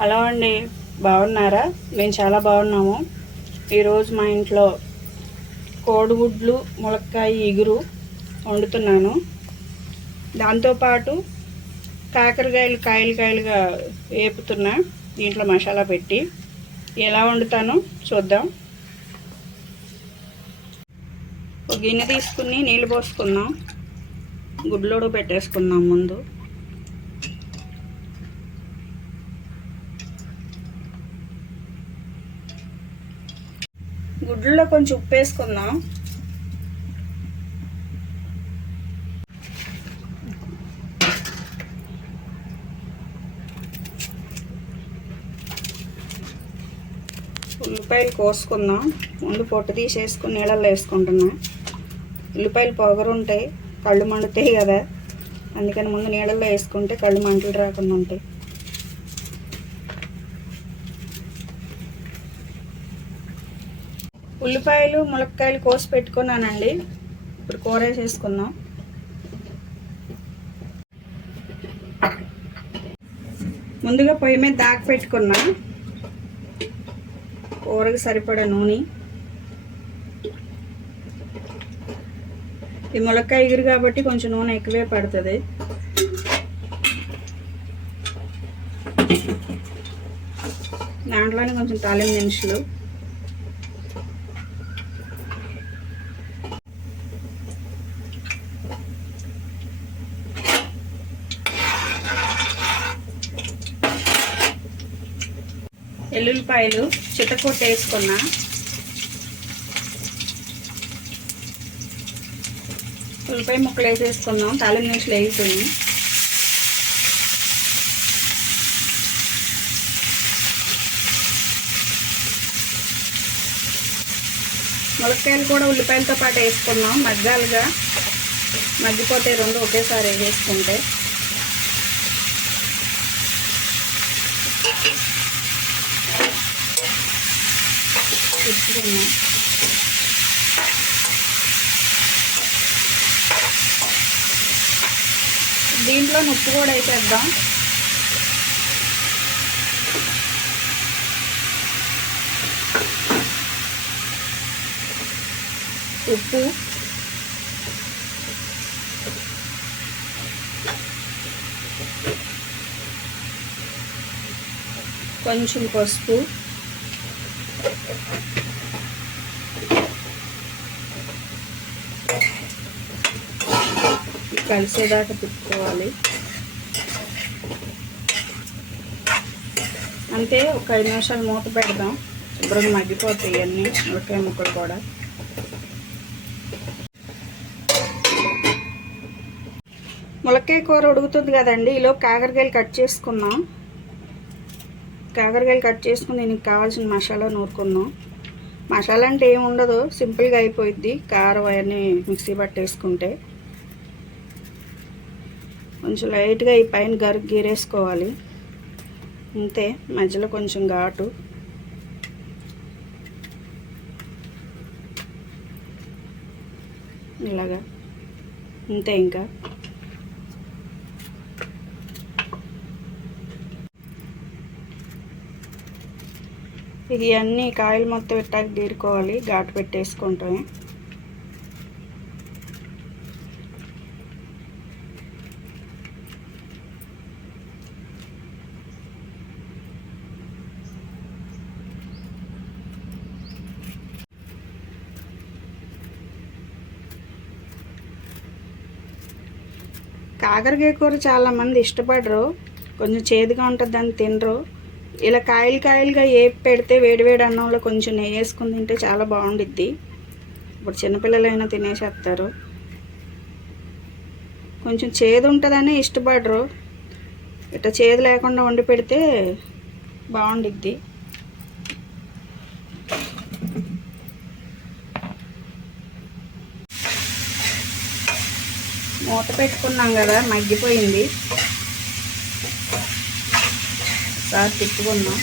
Hello అండి, బాగున్నారా? మేము చాలా బాగున్నాము. ఈరోజు మా ఇంట్లో కోడిగుడ్లు ములక్కాయ ఇగురు వండుతున్నాను. దాంతోపాటు కాకరకాయలు కాయలుగా వేపుతున్నా. దీంట్లో మసాలా పెట్టి ఎలా వండుతానో చూద్దాం. ఒక గిన్నె తీసుకుని నీళ్ళు పోసుకుందాం. గుడ్లోడు పెట్టేసుకుందాం. ముందు గుడ్లలో కొంచెం ఉప్పు వేసుకుందాం. ఉల్లిపాయలు కోసుకుందాం. ముందు పొట్టు తీసేసుకుని నీళ్ళల్లో వేసుకుంటున్నా. ఉల్లిపాయలు పొగరు ఉంటాయి, కళ్ళు మండుతాయి కదా, అందుకని ముందు నీళ్ళల్లో వేసుకుంటే కళ్ళు మంటలు రాకుండా ఉంటాయి. ఉల్లిపాయలు ములక్కాయలు కోసి పెట్టుకున్నానండి. ఇప్పుడు కూర వేసేసుకుందాం. ముందుగా పొయ్యి మీద దాకా పెట్టుకున్నా. కూరకి సరిపడా నూనె. ఈ ములక్కాయ ఎగురు కాబట్టి కొంచెం నూనె ఎక్కువే పడుతుంది. దాంట్లోనే కొంచెం తాలింపు దినుసులు, ఎల్లుల్లిపాయలు చితకొట్టు వేసుకున్నా. ఉల్లిపాయ ముక్కలు వేసేసుకుందాం. తాలింపు దినుసులు వేసుకుని ములక్కాయలు కూడా ఉల్లిపాయలతో పాటు వేసుకుందాం. మగ్గాలుగా మగ్గిపోతే రెండు ఒకేసారి వేసుకుంటే. తిప్పుకున్నాం. దీంట్లో ఉప్పు కూడా వేసేద్దాం. ఉప్పు, కొంచెం పసుపు, కలిసేదాకా తిప్పుకోవాలి. అంతే. ఒక 5 నిమిషాలు మూత పెడదాం. శుభ్రంగా మగ్గిపోతాయి అన్నీ ములక్కాయ ముక్కలు కూడా. ములక్కాయ కూర ఉడుకుతుంది కదండి, ఈలో కాకరకాయలు కట్ చేసుకుందాం. కాకరకాయలు కట్ చేసుకుని దీనికి కావాల్సిన మసాలా నూరుకుందాం. మసాలా అంటే ఏమి ఉండదు, సింపుల్గా అయిపోయిద్ది. కారం అవన్నీ మిక్సీ పట్టేసుకుంటే. కొంచెం లైట్గా ఈ పైన గీరేసుకోవాలి. అంతే. మధ్యలో కొంచెం ఘాటు. ఇలాగా అంతే. ఇంకా ఇది అన్నీ కాయలు మొత్తం ఇట్టాక గీరుకోవాలి. ఘాటు పెట్టేసుకుంటాం. కాకరకాయ కూర చాలామంది ఇష్టపడరు, కొంచెం చేదుగా ఉంటుంది, దాన్ని తినరు. ఇలా కాయలుగా వేపి పెడితే వేడివేడి అన్నంలో కొంచెం నెయ్యి వేసుకుని తింటే చాలా బాగుండిద్ది. ఇప్పుడు చిన్నపిల్లలైనా తినేసేస్తారు. కొంచెం చేదు ఉంటుందని ఇష్టపడరు. ఇట్లా చేదు లేకుండా వండి పెడితే బాగుండిద్ది. మూత పెట్టుకున్నాం కదా, మగ్గిపోయింది. ఒకసారి తిప్పుకుందాం.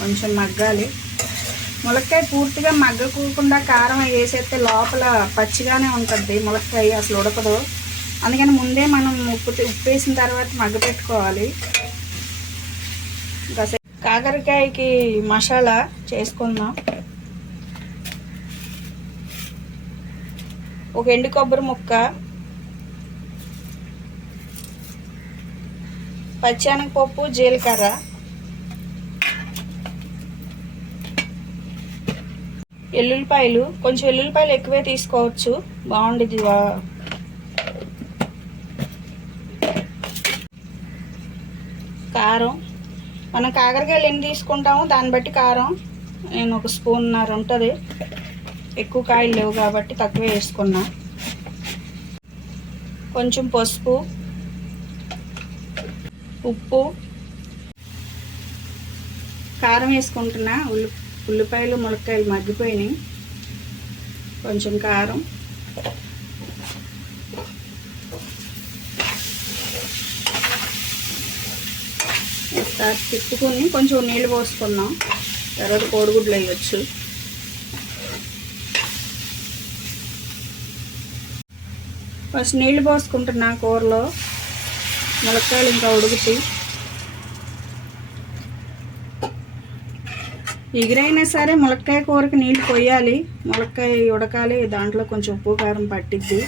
కొంచెం మగ్గాలి. ములక్కాయ పూర్తిగా మగ్గకుండా కారం వేసేస్తే లోపల పచ్చిగానే ఉంటుంది. ములక్కాయ అసలు ఉడకదు. అందుకని ముందే మనం ఉప్పు వేసిన తర్వాత మగ్గపెట్టుకోవాలి. కాకరకాయకి మసాలా చేసుకుందాం. ఒక ఎండు కొబ్బరి ముక్క, పచ్చెనగపప్పు, జీలకర్ర, ఎల్లుల్లిపాయలు. కొంచెం ఎల్లుల్లిపాయలు ఎక్కువే తీసుకోవచ్చు, బాగుండిద్ది. కారం, మనం కాకరకాయలు ఎన్ని తీసుకుంటామో దాన్ని బట్టి కారం. నేను ఒక స్పూన్నర ఉంటుంది, ఎక్కువ కాయలు లేవు కాబట్టి తక్కువే వేసుకున్నా. కొంచెం పసుపు, ఉప్పు, కారం వేసుకుంటున్నా. ఉల్లిపాయలు ములక్కాయలు మగ్గిపోయినాయి. కొంచెం కారం, తిప్పుకొని కొంచెం నీళ్ళు పోసుకుందాం. తర్వాత కోడిగుడ్లు వేయచ్చు. ఫస్ట్ నీళ్ళు పోసుకుంటున్నా. కూరలో ములక్కాయలు ఇంకా ఉడుకుతాయి. ఎగిరైనా సరే ములక్కాయ కూరకి నీళ్ళు పోయాలి. ములక్కాయ ఉడకాలి, దాంట్లో కొంచెం ఉప్పు కారం పట్టిద్ది.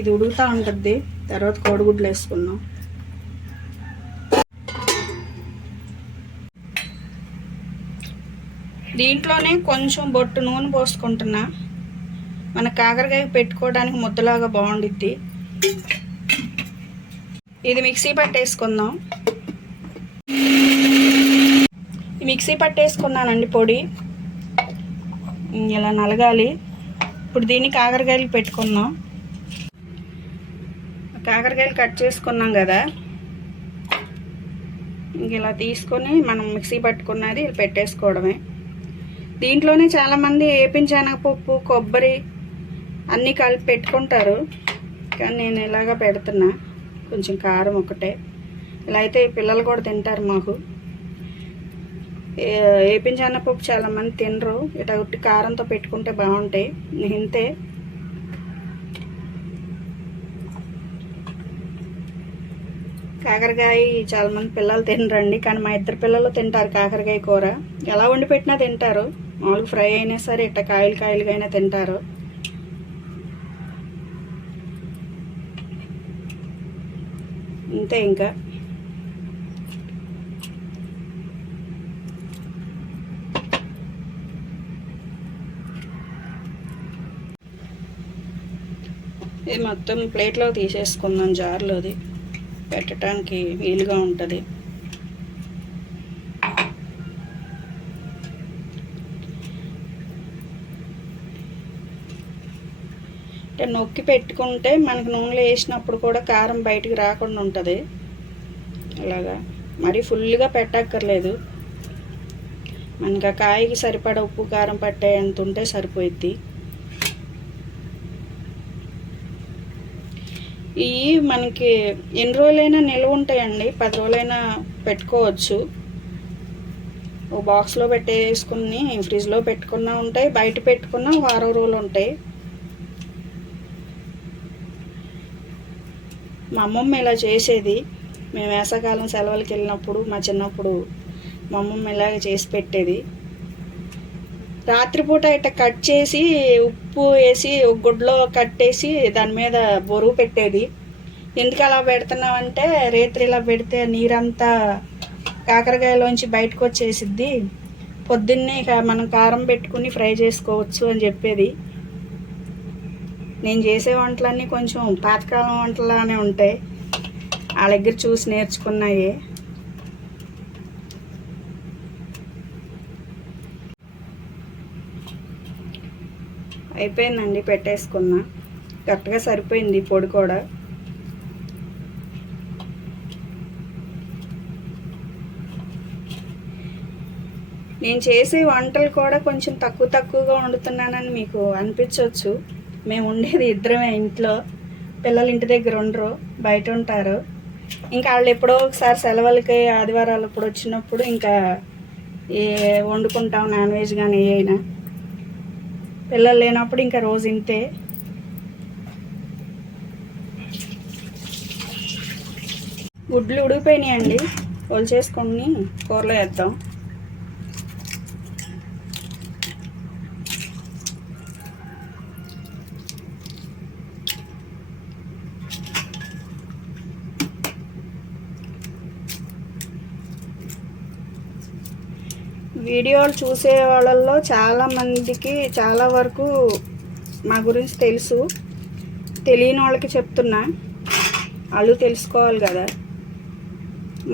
ఇది ఉడుకుతూ ఉంటుంది. తర్వాత కోడిగుడ్లు వేసుకున్నాం. దీంట్లోనే కొంచెం బొట్టు నూనె పోసుకుంటున్నా. మన కాకరకాయ పెట్టుకోవడానికి ముద్దలాగా బాగుండిద్ది. ఇది మిక్సీ పట్టేసుకుందాం. మిక్సీ పట్టేసుకున్నానండి పొడి. ఇలా నలగాలి. ఇప్పుడు దీన్ని కాకరకాయలు పెట్టుకుందాం. కాకరకాయలు కట్ చేసుకున్నాం కదా, ఇంక ఇలా తీసుకొని మనం మిక్సీ పట్టుకున్నది పెట్టేసుకోవడమే. దీంట్లోనే చాలామంది ఏపించనగపప్పు, కొబ్బరి అన్నీ కలిపి పెట్టుకుంటారు, కానీ నేను ఇలాగా పెడుతున్నా. కొంచెం కారం ఒకటే. ఇలా అయితే పిల్లలు కూడా తింటారు. మాకు ఏపించనగపప్పు చాలామంది తినరు. ఇట్లా ఉట్టి కారంతో పెట్టుకుంటే బాగుంటాయి. ఇంతే. కాకరకాయ చాలామంది పిల్లలు తినరండి, కానీ మా ఇద్దరు పిల్లలు తింటారు కాకరకాయ కూర. ఎలా వండి పెట్టినా తింటారు. మామూలుగా ఫ్రై అయినా సరే ఇట్లా కాయలు కాయలుగా అయినా తింటారు. ఇంతే. ఇంకా ఇది మొత్తం ప్లేట్లో తీసేసుకుందాం. జార్లోది పెట్టడానికి వీలుగా ఉంటుంది. అంటే నొక్కి పెట్టుకుంటే మనకు నూనెలో వేసినప్పుడు కూడా కారం బయటికి రాకుండా ఉంటుంది. అలాగా మరీ ఫుల్గా పెట్టక్కర్లేదు. మనకి ఆ కాయకి సరిపడా ఉప్పు కారం పట్టే ఎంత ఉంటే సరిపోయిద్ది. ఇవి మనకి ఎన్ని రోజులైనా నిల్వ ఉంటాయండి. 10 రోజులైనా పెట్టుకోవచ్చు. ఓ బాక్స్లో పెట్టేసుకుని ఫ్రిడ్జ్లో పెట్టుకున్నా ఉంటాయి, బయట పెట్టుకున్నా వారం రోజులు ఉంటాయి. మా అమ్మమ్మ ఇలా చేసేది. మేము వేసవకాలం సెలవులకి వెళ్ళినప్పుడు, మా చిన్నప్పుడు మా అమ్మమ్మ ఇలాగే చేసి పెట్టేది. రాత్రిపూట ఇట్లా కట్ చేసి ఉప్పు వేసి ఒక గుడ్లో కట్టేసి దాని మీద బొరుగు పెట్టేది. ఎందుకు అలా పెడుతున్నామంటే, రేత్రి ఇలా పెడితే నీరంతా కాకరకాయలోంచి బయటకు వచ్చేసిద్ది, పొద్దున్నే మనం కారం పెట్టుకుని ఫ్రై చేసుకోవచ్చు అని చెప్పేది. నేను చేసే వంటలన్నీ కొంచెం పాతకాలం వంటలానే ఉంటాయి. వాళ్ళ దగ్గర చూసి నేర్చుకున్నాయి. అయిపోయిందండి, పెట్టేసుకున్నా. కరెక్ట్గా సరిపోయింది పొడి కూడా. నేను చేసే వంటలు కూడా కొంచెం తక్కువగా వండుతున్నానని మీకు అనిపించవచ్చు. మేము ఉండేది ఇద్దరమే ఇంట్లో. పిల్లలు ఇంటి దగ్గర ఉండరు, బయట ఉంటారు. ఇంకా వాళ్ళు ఎప్పుడో ఒకసారి సెలవులకి ఆదివారాలు ఇప్పుడు వచ్చినప్పుడు ఇంకా వండుకుంటాం, నాన్ వెజ్ కానీ ఏ అయినా. పిల్లలు లేనప్పుడు ఇంకా రోజు ఇంతే. గుడ్లు ఉడికిపోయినాయండి, చేసుకొని కూరలో వేద్దాం. వీడియోలు చూసే వాళ్ళల్లో చాలామందికి చాలా వరకు మా గురించి తెలుసు. తెలియని వాళ్ళకి చెప్తున్నా, వాళ్ళు తెలుసుకోవాలి కదా.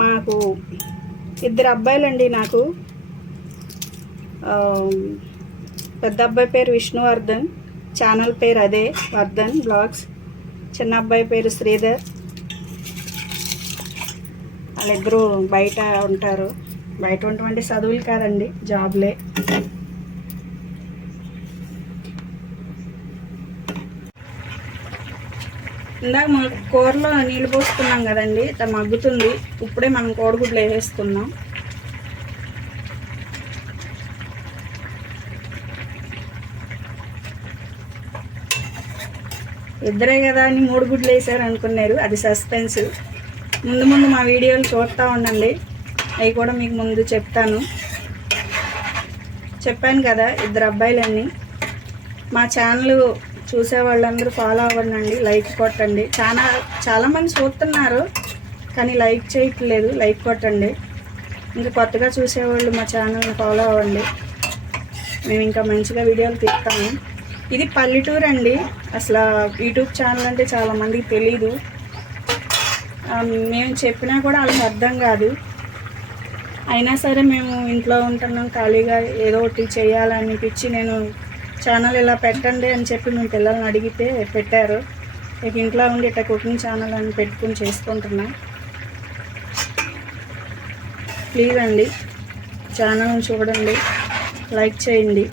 మాకు 2 అబ్బాయిలండి. నాకు పెద్ద అబ్బాయి పేరు విష్ణువర్ధన్, ఛానల్ పేరు అదే వర్ధన్ బ్లాగ్స్. చిన్న అబ్బాయి పేరు శ్రీధర్. వాళ్ళిద్దరూ బయట ఉంటారు. బయట ఉన్నటువంటి చదువులు కాదండి, జాబ్లే. ఇందాక మన కూరలో నీళ్ళు పోసుకున్నాం కదండి, ఇట్లా మగ్గుతుంది. ఇప్పుడే మనం కోడిగుడ్లు వేసేసుకున్నాం. ఇద్దరే కదా అని 3 గుడ్లు వేసారు అనుకున్నారు, అది సస్పెన్స్. ముందు ముందు మా వీడియోలు చూస్తూ ఉండండి, అవి కూడా మీకు ముందు చెప్తాను. చెప్పాను కదా 2 అబ్బాయిలన్నీ. మా ఛానల్ చూసే వాళ్ళందరూ ఫాలో అవ్వండి, లైక్ కొట్టండి. చాలామంది చూస్తున్నారు కానీ లైక్ చేయట్లేదు, లైక్ కొట్టండి. ఇంకా కొత్తగా చూసేవాళ్ళు మా ఛానల్ని ఫాలో అవ్వండి, మేము ఇంకా మంచిగా వీడియోలు తీస్తాము. ఇది పల్లెటూరు అండి. అసలు యూట్యూబ్ ఛానల్ అంటే చాలామందికి తెలీదు. మేము చెప్పినా కూడా వాళ్ళకి అర్థం కాదు. అయినా సరే మేము ఇంట్లో ఉంటున్నాం, ఖాళీగా ఏదో ఒకటి చేయాలనిపించి నేను ఛానల్ ఇలా పెట్టండి అని చెప్పి మేము పిల్లల్ని అడిగితే పెట్టారు. ఇక ఇంట్లో ఉండి ఇట్లా కుకింగ్ ఛానల్ అని పెట్టుకుని చేసుకుంటున్నా. ప్లీజ్ అండి ఛానల్ని చూడండి, లైక్ చేయండి.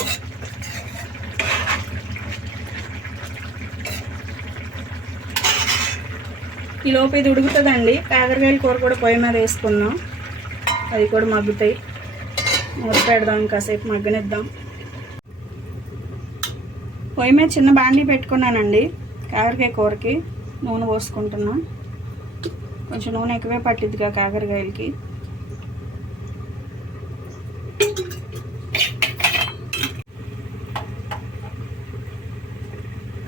ఈ లోపు ఇది ఉడుకుతుందండి. కాకరకాయల కూర కూడా పొయ్యి మీద వేసుకుందాం, అవి కూడా మగ్గుతాయి. మూత పెడదాం, కాసేపు మగ్గనిద్దాం. పొయ్యి మీద చిన్న బాండీ పెట్టుకున్నానండి. కాకరకాయ కూరకి నూనె పోసుకుంటున్నా. కొంచెం నూనె ఎక్కువే పట్టిద్దిగా కాకరకాయలకి.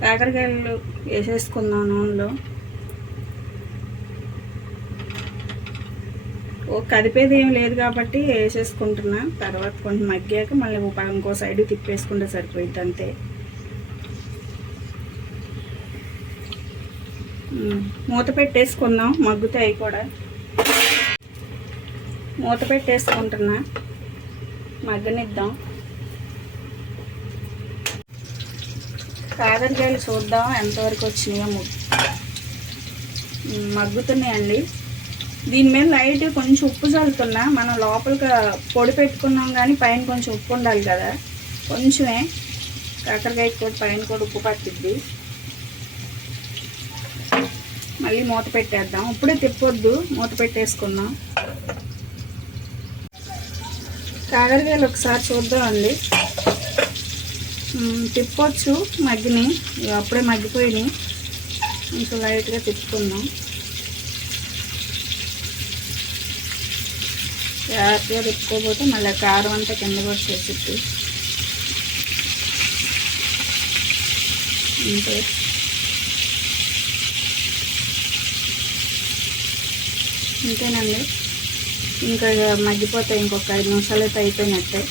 కాకరకాయలు వేసేసుకుందాం నూనెలో. కదిపేది ఏం లేదు కాబట్టి వేసేసుకుంటున్నా. తర్వాత కొంచెం మగ్గాక మళ్ళీ ఇంకో సైడ్ తిప్పేసుకుంటే సరిపోయింది, అంతే. మూత పెట్టేసుకుందాం, మగ్గుతాయి కూడా. మూత పెట్టేసుకుంటున్నా, మగ్గనిద్దాం. కాకరకాయలు చూద్దాం ఎంతవరకు వచ్చినాయో. మగ్గుతున్నాయండి. దీని మీద లైట్ కొంచెం ఉప్పు చల్లుతున్నా. మనం లోపలికి పొడి పెట్టుకున్నాం కానీ పైన కొంచెం ఉప్పు ఉండాలి కదా, కొంచెమే. కాకరకాయ కూడా పైన కూడా ఉప్పు పట్టిద్ది. మళ్ళీ మూత పెట్టేద్దాం. ఇప్పుడే తిప్పొద్దు, మూత పెట్టేసుకుందాం. కాకరకాయలు ఒకసారి చూద్దామండి. తిప్పొచ్చు, మగ్గినాయి. అప్పుడే మగ్గిపోయినాయి. ఇంకా లైట్గా తిప్పుకుందాం. జాగ్రత్తగా తిప్పుకోకపోతే మళ్ళీ కారం అంతా కిందకు వచ్చేసిద్ది. అంతే. ఇంతేనండి, ఇంకా మగ్గిపోతాయి. ఇంకొక 5 నిమిషాలు అయితే అయిపోయినట్టే.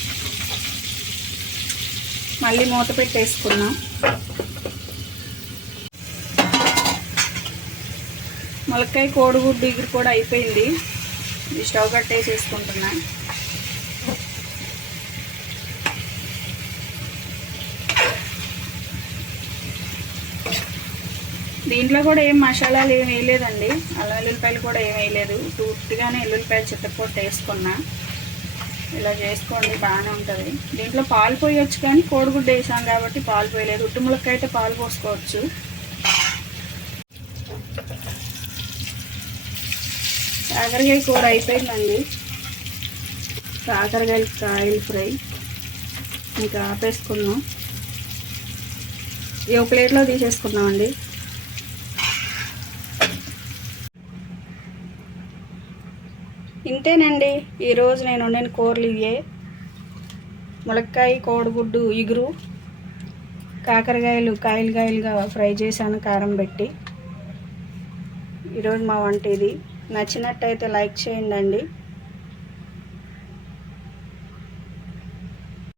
మళ్ళీ మూత పెట్టేసుకున్నాం. ములక్కాయ కోడిగుడ్డు ఎగురు కూడా అయిపోయింది. ఇది స్టవ్ కట్టేసేసుకుంటున్నా. దీంట్లో కూడా ఏం మసాలాలు ఏం వేయలేదండి. అల్లం వెల్లుల్లిపాయలు కూడా ఏం వేయలేదు. పూర్తిగానే ఎల్లుల్లిపాయలు చిత్తపొట్టు వేసుకున్నా. ఇలా చేసుకోండి, బాగానే ఉంటుంది. దీంట్లో పాలు పోయొచ్చు కానీ కోడిగుడ్డు వేసాం కాబట్టి పాలు పోయలేదు. ఉట్టు ములక్కాయ అయితే పాలు పోసుకోవచ్చు. కాకరకాయ కూర అయిపోయిందండి. కాకరకాయలు ఫ్రై ఇంకా ఆపేసుకున్నాం. ఈ ఒక ప్లేట్లో తీసేసుకున్నామండి. ఇంతేనండి ఈరోజు నేను వండిన కూరలు ఇవే. ములక్కాయ కోడిగుడ్డు ఇగురు, కాకరకాయలు కాయలుగా ఫ్రై చేశాను కారం పెట్టి. ఈరోజు మా వంట ఇది. నచ్చినట్టయితే లైక్ చేయండి.